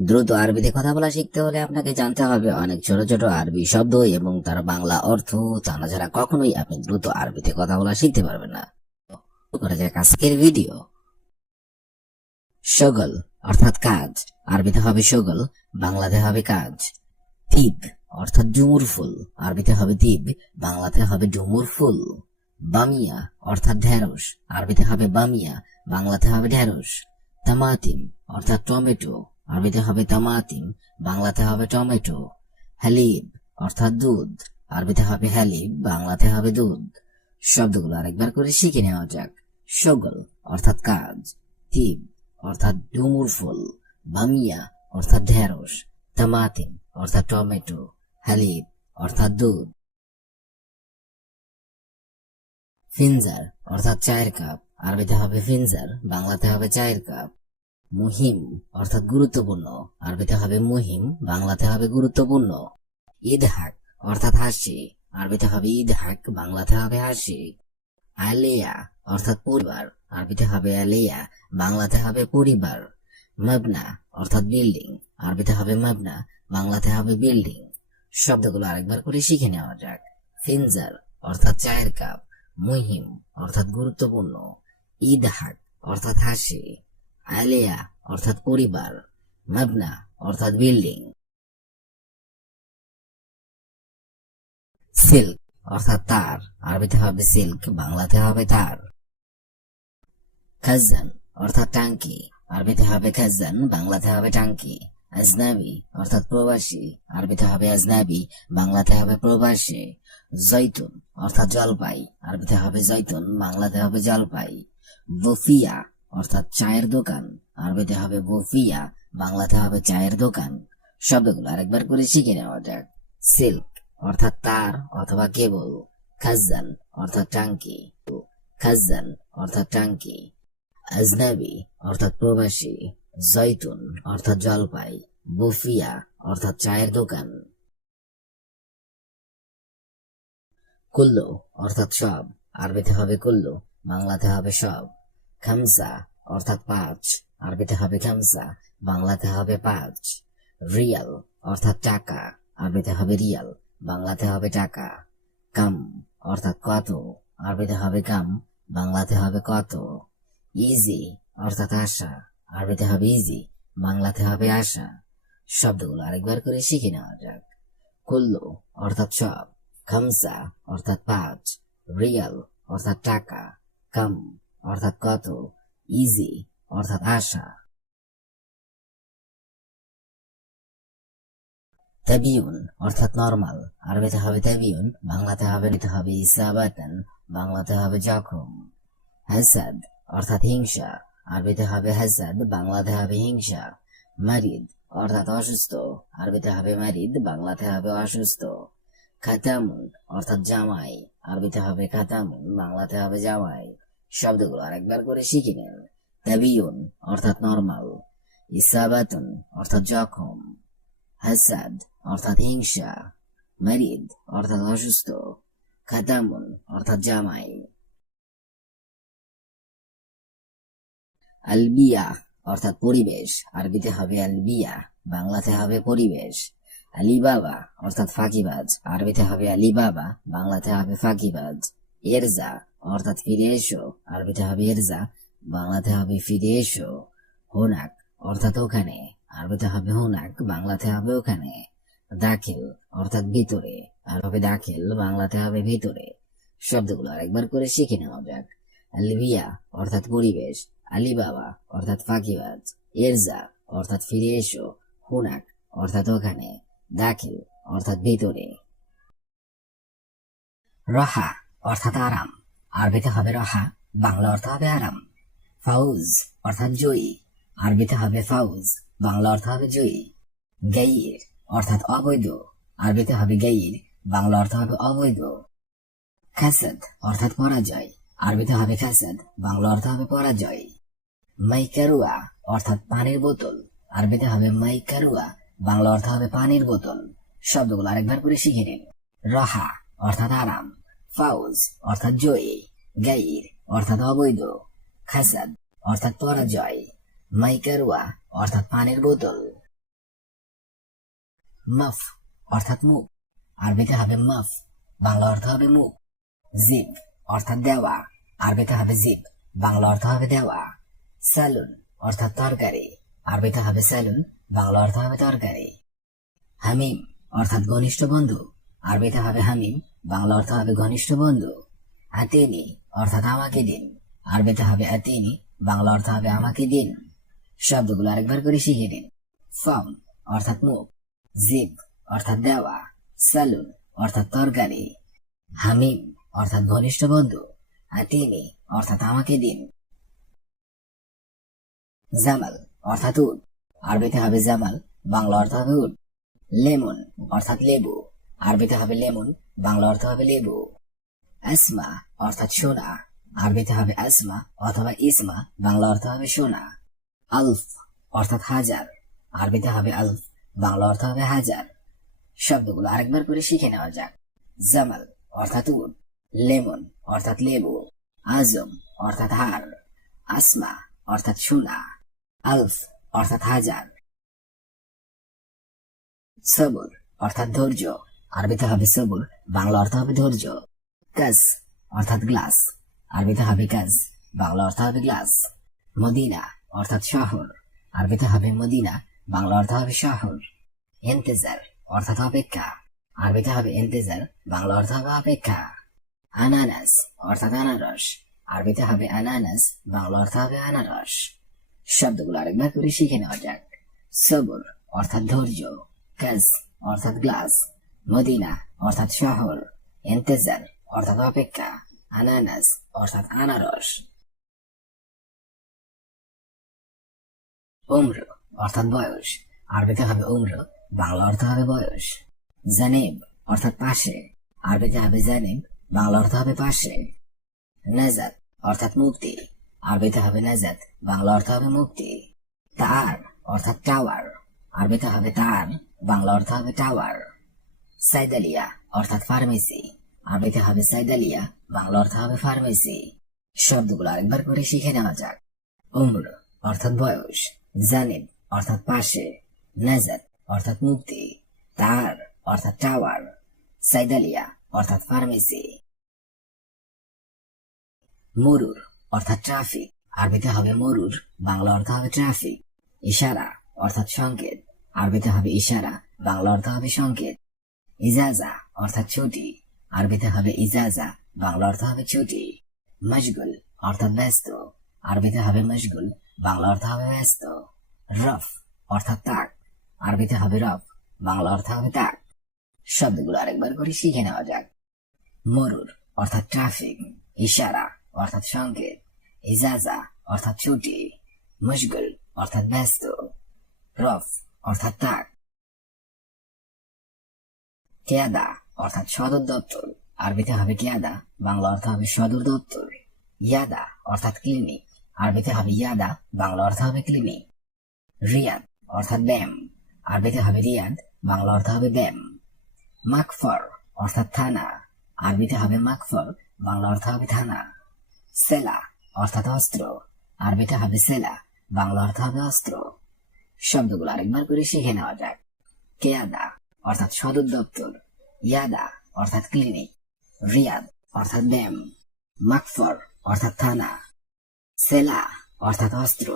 দ্রুত আরবিতে কথা বলা শিখতে হলে আপনাকে জানতে হবে অনেক ছোট ছোট আরবি শব্দ এবং তার বাংলা অর্থ। তা না ছাড়া কখনোই আপনি দ্রুত আরবিতে কথা বলা শিখতে পারবেন না। করা আজকের ভিডিও। সগল, অর্থাৎ কাজ। আরবিতে হবে সগল, বাংলাতে হবে কাজ। তিব, অর্থাৎ ডুমুর ফুল। আরবিতে হবে তিব, বাংলাতে হবে ডুমুর ফুল। বামিয়া, অর্থাৎ ঢেঁড়স। আরবিতে হবে বামিয়া, বাংলাতে হবে ঢেঁড়স। তামাতিম, অর্থাৎ টমেটো। আরবিতে হবে তামাতিম, বাংলাতে হবে টমেটো। হালিব অর্থাৎ দুধ। আরবিতে হবে হালিব বাংলাতে হবে দুধ। শব্দগুলো আরেকবার করে শিখে নেওয়া যাক। সগল অর্থাৎ কাজ। তিব, অর্থাৎ ডুমুর ফুল। বামিয়া, অর্থাৎ ঢেঁড়স। তামাতিম, অর্থাৎ টমেটো। হালিব অর্থাৎ দুধ। ফিনজার, অর্থাৎ চায়ের কাপ। আরবিতে হবে ফিনজার, বাংলাতে হবে চায়ের কাপ। মুহিম অর্থাৎ গুরুত্বপূর্ণ। আরবিতে হবে মুহিম, বাংলাতে হবে গুরুত্বপূর্ণ। ইদহাক অর্থাৎ হাসি। আরবিতে হবে ইদহাক, বাংলাতে হবে হাসি। আলিয়া অর্থাৎ পরিবার। আরবিতে হবে আলিয়া, বাংলাতে হবে পরিবার। মাবনা অর্থাৎ বিল্ডিং। আরবিতে হবে মাবনা, বাংলাতে হবে বিল্ডিং। শব্দগুলো আরেকবার করে শিখে নেওয়া যাক। ফিনজার অর্থাৎ চায়ের কাপ। মুহিম অর্থাৎ গুরুত্বপূর্ণ। ইদহাক অর্থাৎ হাসি। আলিয়া অর্থাৎ পরিবার, মাবনা, অর্থাৎ বিল্ডিং। সিল্ক, অর্থাৎ তার, আরবিতে হবে সিল্ক, বাংলাতে হবে তার। খাজান অর্থাৎ টাঙ্কি, আরবিতে হবে খাজান বাংলাতে হবে টাঙ্কি। আজনাবি, অর্থাৎ প্রবাসী, আরবিতে হবে আজনাবি, বাংলাতে হবে প্রবাসী। জৈতুন অর্থাৎ জলপাই, আরবিতে হবে জৈতুন বাংলাতে হবে জলপাই। বফিয়া অর্থাৎ চায়ের দোকান। আরবিতে হবে বফিয়া, বাংলাতে হবে চায়ের দোকান। শব্দগুলো আরেকবার করে শিখে নেওয়া যাক। সিল্ক, অর্থাৎ তার অথবা কেবল। খাজান অর্থাৎ টাঙ্কি। খাজান অর্থাৎ টাঙ্কি। আজনাবি, অর্থাৎ প্রবাসী। জৈতুন অর্থাৎ জলপাই। বফিয়া, অর্থাৎ চায়ের দোকান। কুল্লু, অর্থাৎ সব। আরবিতে হবে কুল্লু, বাংলাতে হবে সব। খামসা অর্থাৎ পাঁচ। আরবিতে হবে খামসা বাংলাতে হবে পাঁচ। রিয়াল, অর্থাৎ টাকা। আরবিতে হবে রিয়াল, বাংলাতে হবে টাকা। কাম, অর্থাৎ কত। আরবিতে হবে কাম, বাংলাতে হবে কত। ইজি, অর্থাৎ আশা। আরবিতে হবে ইজি, বাংলাতে হবে আশা। শব্দগুলো আরেকবার করে শিখে নেওয়া যাক। কুল্লু, অর্থাৎ সব। খামসা অর্থাৎ পাঁচ। রিয়াল, অর্থাৎ টাকা। কাম অর্থাৎ কত? ইজি অর্থাৎ আশা। তাবিউন অর্থাৎ নরমাল আরবিতে হবে তাবিউন বাংলাতে হবে নিতে হবে ইসাবাতান বাংলাতে হবে জখম। হাসাদ অর্থাৎ হিংসা। আরবিতে হবে হাসাদ বাংলাতে হবে হিংসা। মারিদ অর্থাৎ অসুস্থ। আরবিতে হবে মারিদ বাংলাতে হবে অসুস্থ। খাতামুন অর্থাৎ জামাই। আরবিতে হবে খাতামুন বাংলাতে হবে জামাই। শব্দগুলো আরেকবার করে শিখে নেন। তাবিউন অর্থাৎ নরমাল ইসাবাতুন অর্থাৎ জখম, হাসাদ অর্থাৎ হিংসা, মারিদ অর্থাৎ অসুস্থ, খাতামুন অর্থাৎ জামাই। আলবিয়া অর্থাৎ পরিবেশ, আরবিতে হবে আলবিয়া, বাংলাতে হবে পরিবেশ। আলিবাবা অর্থাৎ ফাঁকিবাজ, আরবিতে হবে আলিবাবা, বাংলাতে হবে ফাঁকিবাজ। এরজা অর্থাৎ ফিরে এসো আরবিতে হবে এরজা বাংলাতে হবে ফিরে এসো, হোনাক, অর্থাৎ ওখানে আরবিতে হবে হোনাক বাংলাতে হবে ওখানে, দাখিল, অর্থাৎ ভিতরে আর হবে দাখিল বাংলাতে হবে ভিতরে। শব্দগুলো আরেকবার করে শিখে নেওয়া যাক। আলবিয়া, অর্থাৎ পরিবেশ, আলিবাবা, অর্থাৎ ফাঁকিবাজ, এরজা, অর্থাৎ ফিরে এসো, হুনাক, অর্থাৎ ওখানে, দাখিল, অর্থাৎ ভিতরে। রহা, অর্থাৎ আরাম। আরবিতে হবে রহা, বাংলা অর্থ হবে আরাম। ফাউজ অর্থাৎ জয়ী। আরবিতে হবে ফাউজ, বাংলা অর্থ হবে জয়ী। গাইর অর্থাৎ অবৈধ। আরবিতে হবে গাইর, বাংলা অর্থ হবে অবৈধ। খাসাদ অর্থাৎ পরাজয়। আরবিতে হবে খাসাদ, বাংলা অর্থ হবে পরাজয়। মাইকারুয়া অর্থাৎ পানির বোতল। আরবিতে হবে মাইকারুয়া, বাংলা অর্থ হবে পানির বোতল। শব্দগুলো আরেকবার করে শিখে নিন। রহা অর্থাৎ আরাম। ফাউজ, অর্থাৎ জয়ী, গাইর, অর্থাৎ অবৈধ, খাসাদ, অর্থাৎ পরাজয়, মাইকারুয়া, অর্থাৎ পানির বোতল। মাফ, অর্থাৎ মুখ, আরবিতে হবে মাফ, বাংলা অর্থ হবে মুখ জিব অর্থাৎ দেওয়া, আরবিতে হবে জিব বাংলা অর্থ হবে দেওয়া, স্যালুন, অর্থাৎ তরকারি, আরবিতে হবে স্যালুন, বাংলা অর্থ হবে তরকারি। হামিম, অর্থাৎ ঘনিষ্ঠ বন্ধু, আরবিতে হবে হামিম বাংলা অর্থ হবে ঘনিষ্ঠ বন্ধু। আতিনি অর্থাৎ আমাকে দিন। আরবিতে হবে আতিনি, বাংলা অর্থ হবে আমাকে দিন। শব্দগুলো আরেকবার করে শিখে দিন ফম অর্থাৎ মুখ। জিব অর্থাৎ দেওয়া। সালুন অর্থাৎ তরকারি। হামিম অর্থাৎ ঘনিষ্ঠ বন্ধু। আতিনি অর্থাৎ আমাকে দিন। জামাল অর্থাৎ উট। আরবিতে হবে জামাল, বাংলা অর্থ হবে উট। লেমন অর্থাৎ লেবু। আরবিতে হবে লেমন বাংলা অর্থ হবে লেবু। আসমা অর্থাৎ সোনা। আরবিতে হবে আসমা অথবা ইসমা, বাংলা অর্থ হবে সোনা। আলফ অর্থাৎ হাজার। আরবিতে হবে আলফ, বাংলা অর্থ হবে হাজার। শব্দগুলো আরেকবার করে শিখে নেওয়া যাক। জামাল অর্থাৎ উট। লেমন অর্থাৎ লেবু। আজম অর্থাৎ হার আসমা অর্থাৎ সোনা। আলফ অর্থাৎ হাজার। সবুর অর্থাৎ ধৈর্য। আরবিতে হবে সবুর, বাংলা অর্থ হবে ধৈর্য। কাজ, অর্থাৎ গ্লাস আরবিতে হবে কাজ, বাংলা অর্থ হবে গ্লাস মদিনা, অর্থাৎ শহর। আরবিতে হবে মদিনা, বাংলা অর্থ হবে শহর। এন্তেজার অর্থাৎ অপেক্ষা। আরবিতে হবে এন্তেজার বাংলা অর্থ হবে অপেক্ষা। আনানাস, অর্থাৎ আনারস। আরবিতে হবে আনানাস, বাংলা অর্থ হবে আনারস। শব্দগুলো আরেকবার করে শিখে নেওয়া যাক। সবর, অর্থাৎ ধৈর্য। কাজ, অর্থাৎ গ্লাস মদিনা, অর্থাৎ শহর, এন্তেজার, অর্থাৎ অপেক্ষা, আনানাস, অর্থাৎ আনারস। উম্র, অর্থাৎ বয়স। আরবিতে হবে উম্র, বাংলা অর্থ হবে বয়স। জানেব, অর্থাৎ পাশে। আরবিতে হবে জানেব, বাংলা অর্থ হবে পাশে। নাজাত, অর্থাৎ মুক্তি। আরবিতে হবে নাজাত, বাংলা অর্থ হবে মুক্তি। তার, অর্থাৎ টাওয়ার। আরবিতে হবে তার, বাংলা অর্থ হবে টাওয়ার। সাইদালিয়া, অর্থাৎ ফার্মেসি। আরবিতে হবে সাইদালিয়া, বাংলা অর্থ হবে ফার্মেসি। শব্দগুলো আরেকবার করে শিখে নেওয়া যাক। উম্র, অর্থাৎ বয়স। জানিব, অর্থাৎ পাশে। নাজাত, অর্থাৎ মুক্তি। তার, অর্থাৎ টাওয়ার। সাইদালিয়া, অর্থাৎ ফার্মেসি। মরুর, অর্থাৎ ট্রাফিক। আরবিতে হবে মরুর, বাংলা অর্থ হবে ট্রাফিক। ইশারা, অর্থাৎ সংকেত। আরবিতে হবে ইশারা, বাংলা অর্থ হবে সংকেত। ইজাজা অর্থাৎ ছুটি। আরবিতে হবে ইজাজা, বাংলা অর্থ হবে ছুটি। মশগুল অর্থাৎ ব্যস্ত। আরবিতে হবে মশগুল, বাংলা অর্থ হবে ব্যস্ত। রফ অর্থাৎ তাক। আরবিতে হবে রফ, বাংলা অর্থ হবে তাক। শব্দগুলো আরেকবার করে শিখে নেওয়া যাক। মরুর অর্থাৎ ট্রাফিক ইশারা অর্থাৎ সংকেত। ইজাজা অর্থাৎ ছুটি। মশগুল অর্থাৎ ব্যস্ত। রফ অর্থাৎ তাক। কেয়াদা, অর্থাৎ সদর দপ্তর। আরবিতে হবে কেয়াদা, বাংলা অর্থ হবে সদর দপ্তর। ইয়াদা, অর্থাৎ ক্লিনিক আরবিতে হবে ইয়াদা, বাংলা অর্থ হবে ক্লিনিক রিয়াদ, অর্থাৎ ব্যায়াম। আরবিতে হবে রিয়াদ, বাংলা অর্থ হবে ব্যায়াম। মাকফর, অর্থাৎ থানা। আরবিতে হবে মাকফর, বাংলা অর্থ হবে থানা। সেলা, অর্থাৎ অস্ত্র। আরবিতে হবে সেলা, বাংলা অর্থ হবে অস্ত্র। শব্দগুলো আরেকবার করে শিখে নেওয়া যাক। কেয়াদা অর্থাৎ সদর দপ্তর, ইয়াদা, অর্থাৎ ক্লিনিক রিয়াদ, অর্থাৎ ব্যায়াম মাকফর, অর্থাৎ থানা, সেলা, অর্থাৎ অস্ত্র।